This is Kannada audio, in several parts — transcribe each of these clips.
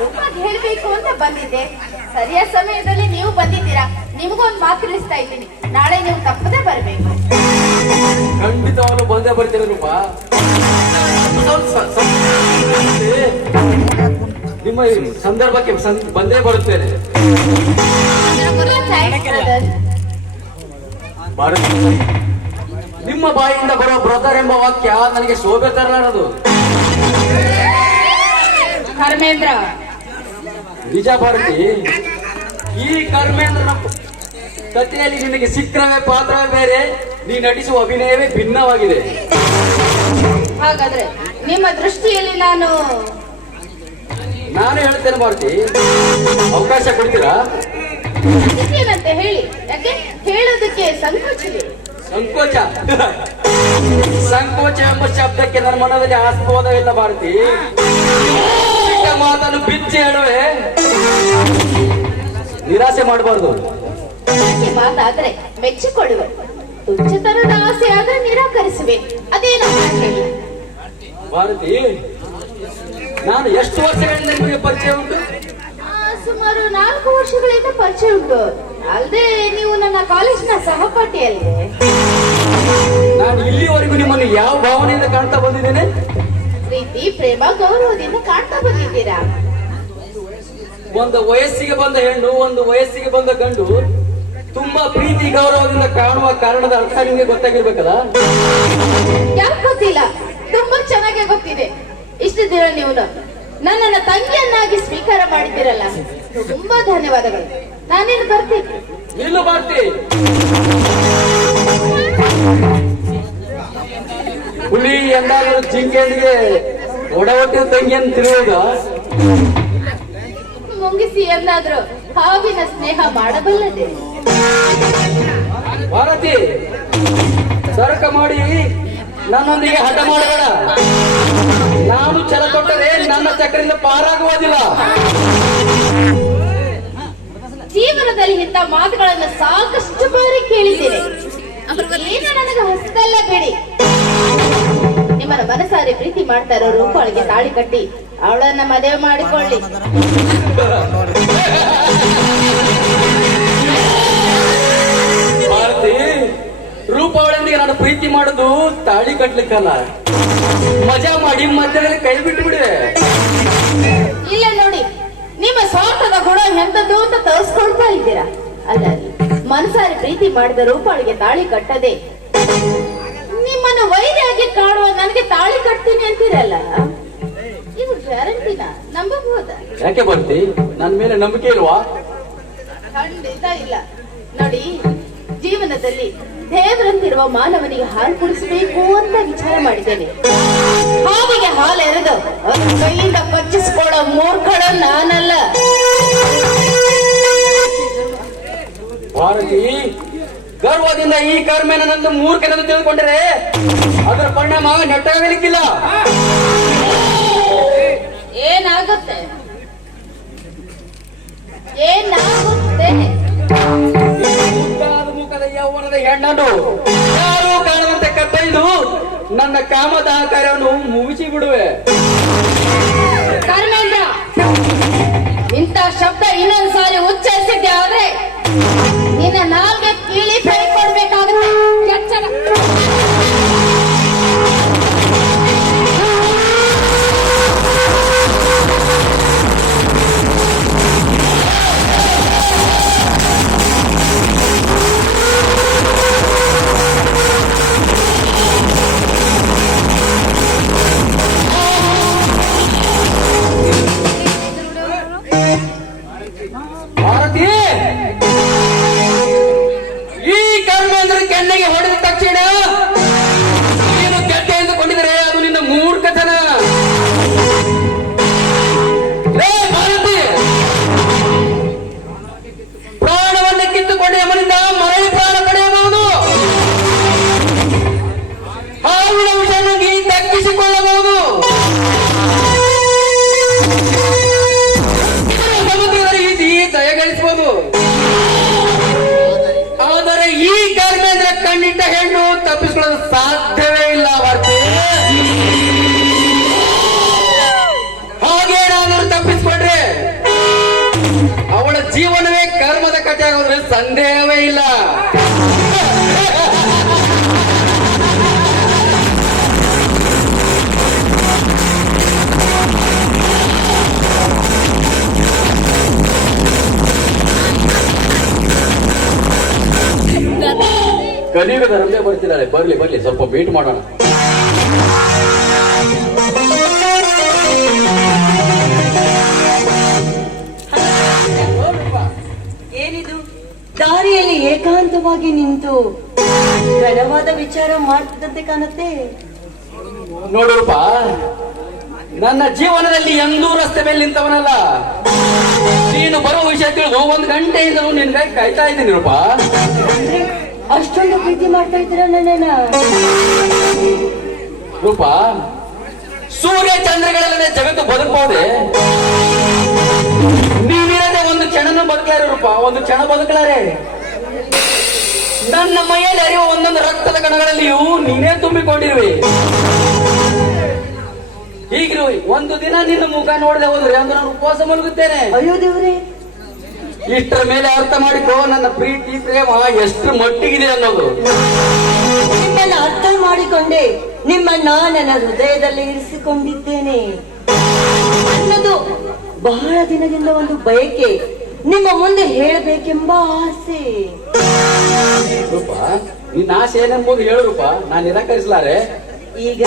ರೂಪಾಗಿ ಹೇಳ್ಬೇಕು ಅಂತ ಬಂದಿದ್ದೆ. ಸರಿಯಾದ ಸಮಯದಲ್ಲಿ ನೀವು ಬಂದಿದ್ದೀರಾ. ನಿಮಗೊಂದು ಮಾತು ತಿಳಿಸ್ತಾ ಇದ್ದೀನಿ, ನಾಳೆ ನೀವು ತಪ್ಪದೆ ಬರ್ಬೇಕು. ಖಂಡಿತವಾಗ್ಲೂ ಬಂದೇ ಬರ್ತೀನಿ ರೂಪಾ. ನಿಮ್ಮ ಸಂದರ್ಭಕ್ಕೆ ಬಂದೇ ಬರುತ್ತೇನೆ. ನಿಮ್ಮ ಬಾಯಿಯಿಂದ ಬರುವ ಬ್ರದರ್ ಎಂಬ ವಾಕ್ಯ ನನಗೆ ಶೋಭೆ ತರಲಾರದು. ಧರ್ಮೇಂದ್ರ, ನಿಜ ಭಾರತಿ, ಈ ಕರ್ಮೇಂದ್ರನ ಕಥೆಯಲ್ಲಿ ನಿನಗೆ ಸಿಕ್ಕರವೇ ಪಾತ್ರವೇ ಬೇರೆ, ನೀ ನಟಿಸುವ ಅಭಿನಯವೇ ಭಿನ್ನವಾಗಿದೆ. ಹಾಗಾದ್ರೆ ನಿಮ್ಮ ದೃಷ್ಟಿಯಲ್ಲಿ ನಾನು ಹೇಳ್ತೇನೆ ಭಾರತಿ, ಅವಕಾಶ ಕೊಡ್ತೀರಾ? ಏನಂತೆ ಹೇಳಿ. ಯಾಕೆ ಹೇಳೋದಕ್ಕೆ ಸಂಕೋಚವಿದೆ? ಸಂಕೋಚ ಸಂಕೋಚ ಎಂಬ ಶಬ್ದಕ್ಕೆ ನನ್ನ ಮನದಲ್ಲಿ ಆಸ್ಪದವಿಲ್ಲ ಭಾರತಿ. ಮಾತನ್ನು ಬಿಚ್ಚಿ ಹೇಳುವೆ, ನಿರಾಸೆ ಮಾಡಬಾರ್ದು. ಮಾತಾದ್ರೆ ಮೆಚ್ಚಿಕೊಳ್ಳುವೆ, ತುಚ್ಛತನದ ಆಸೆ ಆದ್ರೆ ನಿರಾಕರಿಸುವೆ. ಅದೇನು ಹೇಳಿ ಭಾರತಿ. ನಾನು ಎಷ್ಟು ವರ್ಷಗಳಿಂದ ನಿಮಗೆ ಪರಿಚಯ ಉಂಟು? ಸುಮಾರು 4 ವರ್ಷಗಳಿಂದ ಪರಿಚಯ ಉಂಟು. ಅಲ್ಲದೆ ನೀವು ನನ್ನ ಕಾಲೇಜಿನ ಸಹಪಾಠಿಯಲ್ಲೇ. ನಾನು ಇಲ್ಲಿವರೆಗೂ ನಿಮ್ಮನ್ನು ಯಾವ ಭಾವನೆಯಿಂದ ಕಾಣ್ತಾ ಬಂದಿದ್ದೇನೆ? ಪ್ರೀತಿ, ಪ್ರೇಮ, ಗೌರವದಿಂದ ಕಾಣ್ತಾ ಬಂದಿದ್ದೀರಾ. ಒಂದು ವಯಸ್ಸಿಗೆ ಬಂದ ಹೆಣ್ಣು, ಒಂದು ವಯಸ್ಸಿಗೆ ಬಂದ ಗಂಡು ತುಂಬಾ ಪ್ರೀತಿ ಗೌರವದಿಂದ ಕಾಣುವ ಕಾರಣದ ಅರ್ಥ ನಿಮಗೆ ಗೊತ್ತಾಗಿರ್ಬೇಕಲ್ಲ? ಯಾಕೆ ಗೊತ್ತಿಲ್ಲ, ತುಂಬಾ ಚೆನ್ನಾಗಿ ಗೊತ್ತಿದೆ. ಇಷ್ಟು ದಿನ ನೀವು ನನ್ನನ್ನ ತಂಗಿಯನ್ನಾಗಿ ಸ್ವೀಕಾರ ಮಾಡಿದ್ದೀರಲ್ಲ, ತುಂಬಾ ಧನ್ಯವಾದಗಳು. ನಾನೇನು ಬರ್ತೀನಿ. ಇಲ್ಲೂ ಬರ್ತಿ. ಹುಲಿ ಎಂದಾದರೂ ಜಿಂಕೆಗೆ ಒಡವಟ್ಟಿನ ತಂಗಿಯನ್ನು ತಿಳಿಯುವುದ? ಮುಗಿಸಿ ಎಂದಾದ್ರೂ ಹಾವಿನ ಸ್ನೇಹ ಮಾಡಬಲ್ಲದೆ. ಭಾರತಿ, ಸರಕ ಮಾಡಿ ನನ್ನೊಂದಿಗೆ ಹಠ ಮಾಡಬೇಡ. ನಾನು ಛಲ ತೊಟ್ಟರೆ ನನ್ನ ಚಕ್ರದಿಂದ ಪಾರಾಗುವುದಿಲ್ಲ. ಜೀವನದಲ್ಲಿ ಇಂಥ ಮಾತುಗಳನ್ನು ಸಾಕಷ್ಟು ಬಾರಿ ಕೇಳಿದ್ದೇನೆ. ಏನು ನನಗೆ ಹೊಸದಲ್ಲ ಬೇಡಿ. ನಿಮ್ಮನ್ನ ಮನಸಾರಿ ಪ್ರೀತಿ ಮಾಡ್ತಾ ಇರೋ ರೂಪಾಳಿಗೆ ತಾಳಿ ಕಟ್ಟಿ ಅವಳನ್ನ ಮದುವೆ ಮಾಡಿಕೊಳ್ಳಿ. ಭಾರತಿ, ರೂಪಾವಳಿಯೊಂದಿಗೆ ನಾನು ಪ್ರೀತಿ ಮಾಡುದು ತಾಳಿ ಕಟ್ಲಿಕ್ಕಲ್ಲ, ಮಜಾ ಮಾಡಿ ಮಧ್ಯದಲ್ಲಿ ಕೈ ಬಿಟ್ಟು ಬಿಡುವೆ. ಇಲ್ಲ ನೋಡಿ, ನಿಮ್ಮ ಸ್ವಾರ್ಥದ ಗುಣ ಎಂತದ್ದು ಅಂತ ತೋರಿಸ್ಕೊಳ್ತಾ ಇದ್ದೀರಾ. ಅಲ್ಲ, ಮನಸಾರಿ ಪ್ರೀತಿ ಮಾಡಿದ ರೂಪಾಳಿಗೆ ತಾಳಿ ಕಟ್ಟದೆ ನಿಮ್ಮನ್ನು ವೈದ್ಯಾಗಿ ಕಾಣುವ ನನಗೆ ತಾಳಿ ಕಟ್ತೀನಿ ಅಂತೀರಲ್ಲ, ಇದು ಗ್ಯಾರಂಟಿನ? ನಂಬಬಹುದಾ? ಯಾಕೆ ಬರ್ತಿ, ನನ್ನ ಮೇಲೆ ನಂಬಿಕೆ ಇಲ್ವಾ? ಖಂಡಿತ ಇಲ್ಲ. ನೋಡಿ, ಜೀವನದಲ್ಲಿ ದೇವರಂತಿರುವ ಮಾನವನಿಗೆ ಹಾಲು ಕುಡಿಸಬೇಕು ಅಂತ ವಿಚಾರ ಮಾಡಿದ್ದೇನೆ. ಹಾವಿಗೆ ಹಾಲು ಎರೆದು ಕೈಯಿಂದ ಕಚ್ಚಿಸ್ಕೊಳ್ಳೋ ಮೂರ್ಖಳು ನಾನಲ್ಲ. ಭಾರತಿ, ಗರ್ವದಿಂದ ಈ ಕರ್ಮೇನ ನಂದು ಮೂರ್ಖನೆಂದು ತಿಳಿದುಕೊಂಡರೆ ಅದರ ಪರಿಣಾಮ ನೆಟ್ಟಾಗಲಿಕ್ಕಿಲ್ಲ. ಏನಾಗುತ್ತೆ ಏನಾಗುತ್ತೆ? ಮುಖದ ಯೌವನದ ಹೆಣ್ಣನ್ನು ಯಾರೂ ಕಾಣದಂತೆ ಕತ್ತೊಯ್ದು ನನ್ನ ಕಾಮದ ಕಾರ್ಯವನ್ನು ಮುಗಿಸಿ ಬಿಡುವೆ. ಧರ್ಮೇಂದ್ರ, ಇಂಥ ಶಬ್ದ ಇನ್ನೊಂದು ಸಾರಿ ಉಚ್ಚರಿಸಿದ್ದೆ ಆದ್ರೆ ನಿನ್ನ ನಾಲ್ಗೆ ಕೀಳಿ ಕೈ ಕೊಡ್ಬೇಕಾಗುತ್ತೆ. ಎಚ್ಚರ. ಭಾರತಿ, ಜೀವನವೇ ಕರ್ಮದ ಕಥೆ ಆಗೋದ್ರಲ್ಲಿ ಸಂದೇಹವೇ ಇಲ್ಲ. ಕಲಿಯುಗದ ರಮ್ಯ ಬರ್ತಿದ್ದಾಳೆ, ಬರ್ಲಿ ಬರ್ಲಿ ಸ್ವಲ್ಪ ವೇಟ್ ಮಾಡೋಣ. ಏನಿದು ದಾರಿಯಲ್ಲಿ ಏಕಾಂತವಾಗಿ ನಿಂತು ಘನವಾದ ವಿಚಾರ ಮಾಡ್ತಿದ್ದಂತೆ ಕಾಣುತ್ತೆ. ನೋಡುರಪ್ಪ, ನನ್ನ ಜೀವನದಲ್ಲಿ ಎಂದೂ ರಸ್ತೆ ಮೇಲೆ ನಿಂತವನಲ್ಲ. ನೀನು ಬರುವ ವಿಷಯ ತಿಳಿದು 1 ಗಂಟೆಯಿಂದ ನಿನ್ಗಾಗಿ ಕಾಯ್ತಾ ಇದ್ದೀನಿ ರೂಪ. ಅಂದ್ರೆ ಅಷ್ಟೊಂದು ಪ್ರೀತಿ ಮಾಡ್ತಾ ಇದ್ದೀರ ನನ್ನನ್ನ? ರೂಪ, ಸೂರ್ಯ ಚಂದ್ರಗಳಲ್ಲದೆ ಜಗತ್ತು ಬದುಕಬಹುದೇ? ನೀವಿರದೆ ಒಂದು ಕ್ಷಣನೂ ಬದುಕಲಾರೆ ರೂಪ, ಒಂದು ಕ್ಷಣ ಬದುಕಲಾರೆ. ನನ್ನ ಮೈಯಲ್ಲಿ ಹರಿಯುವ ಒಂದೊಂದು ರಕ್ತದ ಕಣಗಳಲ್ಲಿಯೂ ನೀನೇ ತುಂಬಿಕೊಂಡಿರುವೆ. ಹೀಗಿರು, ಒಂದು ದಿನ ನಿನ್ನ ಮುಖ ನೋಡದೆ ಹೋದ್ರೆ ಅಂದ್ರೆ ನಾನು ಉಪವಾಸ ಮಲಗುತ್ತೇನೆ. ಅಯ್ಯೋ ದೇವ್ರೆ, ಇಷ್ಟರ ಮೇಲೆ ಅರ್ಥ ಮಾಡಿಕೋ ನನ್ನ ಪ್ರೀತಿ ಪ್ರೇಮ ಎಷ್ಟು ಮಟ್ಟಿಗಿದೆ ಅನ್ನೋದು. ನಿಮ್ಮನ್ನ ಅರ್ಥ ಮಾಡಿಕೊಂಡೆ ನಿಮ್ಮನ್ನ ನನ್ನ ಹೃದಯದಲ್ಲಿ ಇರಿಸಿಕೊಂಡಿದ್ದೇನೆ ಅನ್ನೋದು ಬಹಳ ದಿನದಿಂದ ಒಂದು ಬಯಕೆ, ನಿಮ್ಮ ಮುಂದೆ ಹೇಳಬೇಕೆಂಬ ಆಸೆ. ರೂಪ, ನಿನ್ನ ಆಸೆ ಏನೆಂಬುದು ಹೇಳು ರೂಪ, ನಾನು ನಿರಾಕರಿಸಲಾರೆ. ಈಗ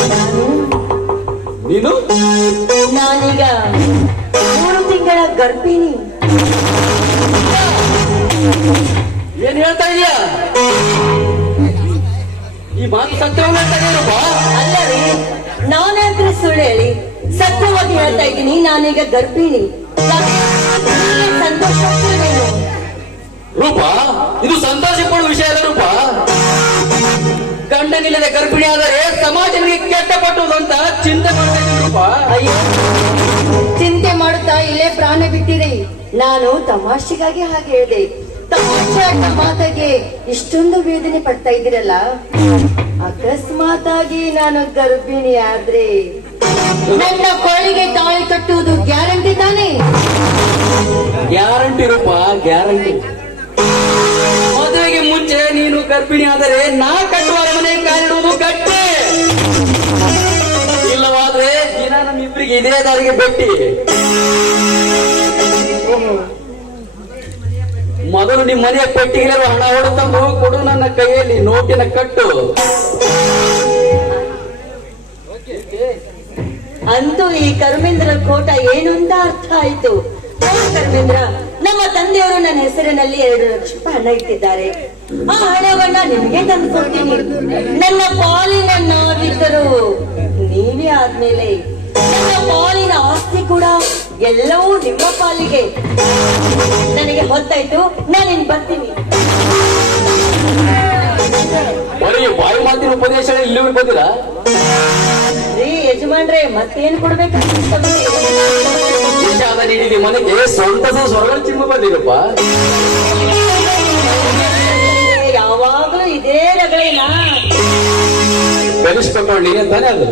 ನೀನು ನಾನೀಗ 3 ತಿಂಗಳ ಗರ್ಭಿಣಿ. ಏನ್ ಹೇಳ್ತಾ ಇದೀಯಾ? ಈ ಮಾತು ಸತ್ಯವಾಗಿ ಹೇಳ್ತಾ ಇದೀಯ ರೂಪ? ಅಲ್ಲವೇ, ನಾನಾದ್ರೆ ಸುಳ್ಳು ಹೇಳಿ ಸತ್ಯವಾಗಿ ಹೇಳ್ತಾ ಇದ್ದೀನಿ. ನಾನೀಗ ಗರ್ಭಿಣಿ. ಸಂತೋಷ ಆಗ್ತಿದೇನು? ರೂಪ, ಇದು ಸಂತೋಷ ಪಡುವ ವಿಷಯ ಅಲ್ಲ ರೂಪ. ಗಂಡನಿಲ್ಲದೆ ಗರ್ಭಿಣಿ ಆದರೆ ಸಮಾಜ ನಿನಗೆ ಕೆಟ್ಟ ಪಟ್ಟುವುದು ಅಂತ ಚಿಂತೆ ಮಾಡ್ತಾ ಇದ್ದೀನಿ ರೂಪ. ಅಯ್ಯೋ, ಚಿಂತೆ ಮಾಡುತ್ತಾ ಇಲ್ಲೇ ಪ್ರಾಣ ಬಿಟ್ಟಿರಿ. ನಾನು ತಮಾಷೆಗಾಗಿ ಹಾಗೆ ಹೇಳಿದೆ. ತಮಾಷೆ ಆಟ ಮಾತಾಗೆ ಇಷ್ಟೊಂದು ವೇದನೆ ಪಡ್ತಾ ಇದ್ದೀರಲ್ಲ. ಅಕಸ್ಮಾತ್ ಆಗಿ ನಾನು ಗರ್ಭಿಣಿ ಆದ್ರೆ ನನ್ನ ಕೋಳಿಗೆ ತಾಳಿ ಕಟ್ಟುವುದು ಗ್ಯಾರಂಟಿ ತಾನೇ? ಗ್ಯಾರಂಟಿ ರೂಪ, ಗ್ಯಾರಂಟಿ. ಮದುವೆಗೆ ಮುಂಚೆ ನೀನು ಗರ್ಭಿಣಿ ಆದರೆ ನಾ ಕಟ್ಟುವ ಮನೆ ಕಾಲಿಡುವುದು ಗಟ್ಟಿ. ಇಲ್ಲವಾದ್ರೆ ದಿನ ನಮ್ಮಿಬ್ಬರಿಗೆ ಇದೇ ದಾರಿಗೆ ಭೇಟಿ. ಮೊದಲು ನಿಮ್ಮ ಮನೆಯ ಪೆಟ್ಟಿಗೆಲ್ಲಿರುವ ಹಣ ಹೊಡೆತಂದು ಕೊಡು ನನ್ನ ಕೈಯಲ್ಲಿ ನೋಟಿನ ಕಟ್ಟು. ಅಂತೂ ಈ ಕರ್ಮೇಂದ್ರ ಕೋಟ ಏನು ಅಂತ ಅರ್ಥ ಆಯ್ತು. ಕರ್ಮೇಂದ್ರ, ನಮ್ಮ ತಂದೆಯವರು ನನ್ನ ಹೆಸರಿನಲ್ಲಿ 2 ಲಕ್ಷ ರೂಪಾಯಿ ಹಣ ಇಟ್ಟಿದ್ದಾರೆ. ಆ ಹಣವನ್ನ ನಿಮ್ಗೆ ತಂದು ಕೊಡ್ತೀನಿ. ನನ್ನ ಪಾಲಿನ ನಾವಿದ್ದರು ನೀವೇ ಆದ್ಮೇಲೆ ನನ್ನ ಪಾಲಿನ ಆಸ್ತಿ ಕೂಡ ಎಲ್ಲವೂ ನಿಮ್ಮ ಪಾಲಿಗೆ. ನನಗೆ ಹೊತ್ತಾಯ್ತು, ನಾನಿನ್ ಬರ್ತೀನಿ. ಬರೀ ಬಾಯಿ ಮಾತಿನ ಉಪದೇಶ ಇಲ್ಲಿ ಬಂದಿಲ್ಲ ರೀ ಯಜಮಾನ್ರೆ, ಮತ್ತೇನ್ ಕೊಡ್ಬೇಕಂತ ವಿಷಾದ ನೀಡಿದ ಮನೆಗೆ ಸ್ವಂತದ ಸ್ವರ್ಗ ಚಿಮ್ಮ ಬಂದಿರಪ್ಪ. ಯಾವಾಗ್ಲೂ ಇದೇ ರಗಳೇನಾ? ಬೆಳೆಸ್ಕೊಂಡಿ ಅಂತಾನೆ ಅದು.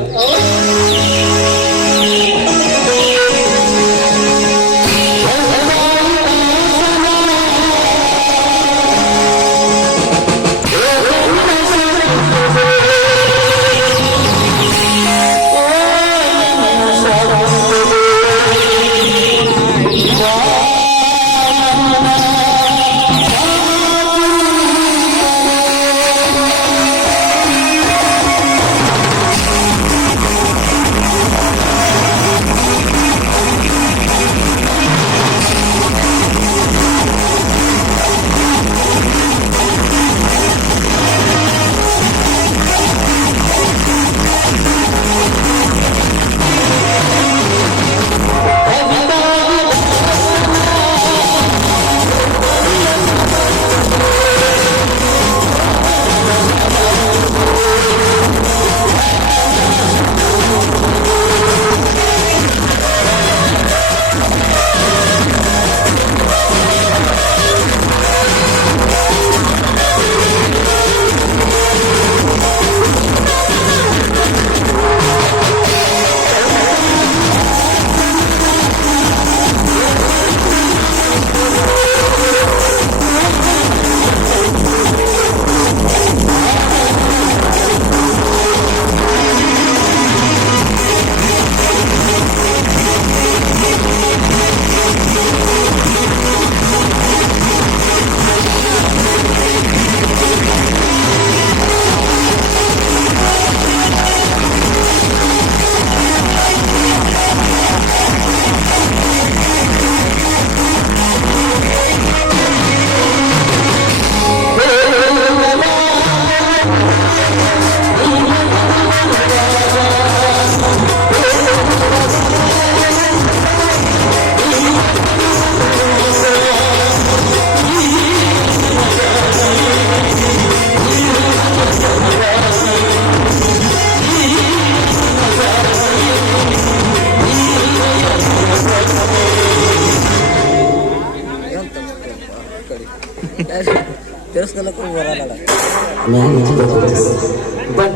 But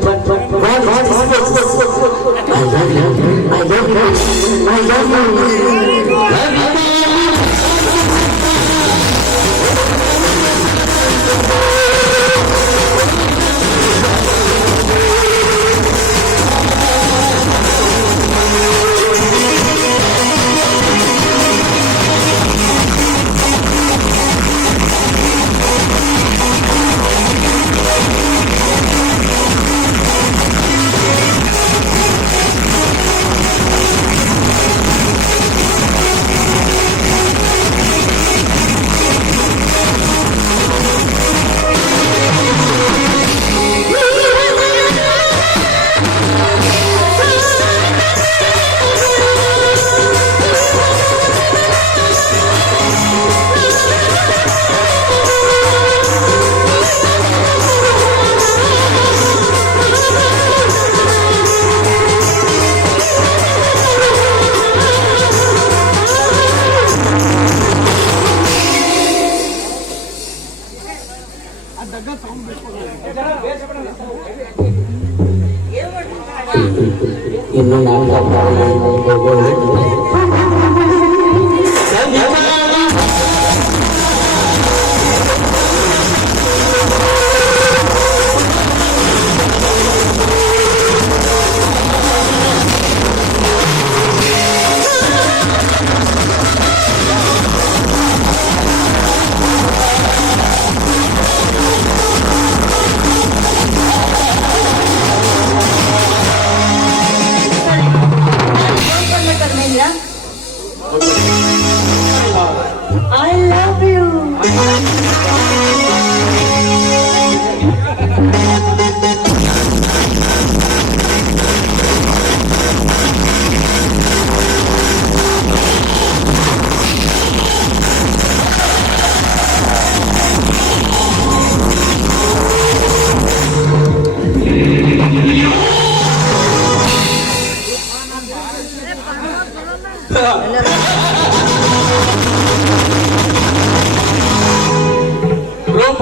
God is I love you. I love you. I love you. Love you. ಇನ್ನು ಕರ್ಮೇಂದ್ರ, I love you. ರೂಪ,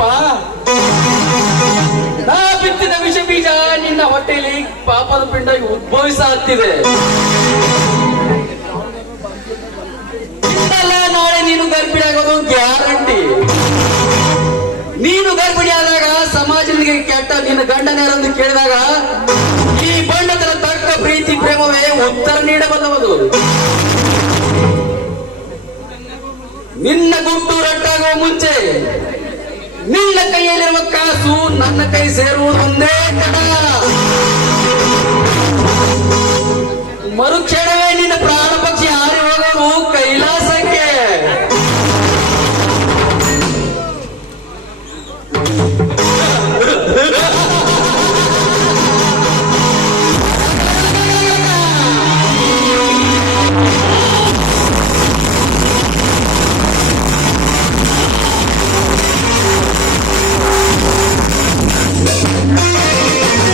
ನಾ ಬಿತ್ತಿದ ವಿಷ ಬೀಜ ನಿನ್ನ ಹೊಟ್ಟೆಯಲ್ಲಿ ಪಾಪದ ಪಿಂಡಾಗಿ ಉದ್ಭವಿಸುತ್ತಿದೆ. ಇನ್ನಲ್ಲ ನಾಳೆ ನೀನು ಗರ್ಭಿಣಿ ಆಗೋದು ಗ್ಯಾರಂಟಿ. ನೀನು ಗರ್ಭಿಣಿ ಆದಾಗ ಸಮಾಜನಿಗೆ ಕೆಟ್ಟ ನಿನ್ನ ಗಂಡನೇರೆಂದು ಕೇಳಿದಾಗ ಈ ಬಣ್ಣದ ತಕ್ಕ ಪ್ರೀತಿ ಪ್ರೇಮವೇ ಉತ್ತರ ನೀಡಬಲ್ಲವುದು. ನಿನ್ನ ಗುಟ್ಟು ರಟ್ಟಾಗುವ ಮುಂಚೆ ನಿನ್ನ ಕೈಯಲ್ಲಿರುವ ಕಾಸು ನನ್ನ ಕೈ ಸೇರುವುದು ಒಂದೇ ತಡ. ಮರುಕ್ಷಣ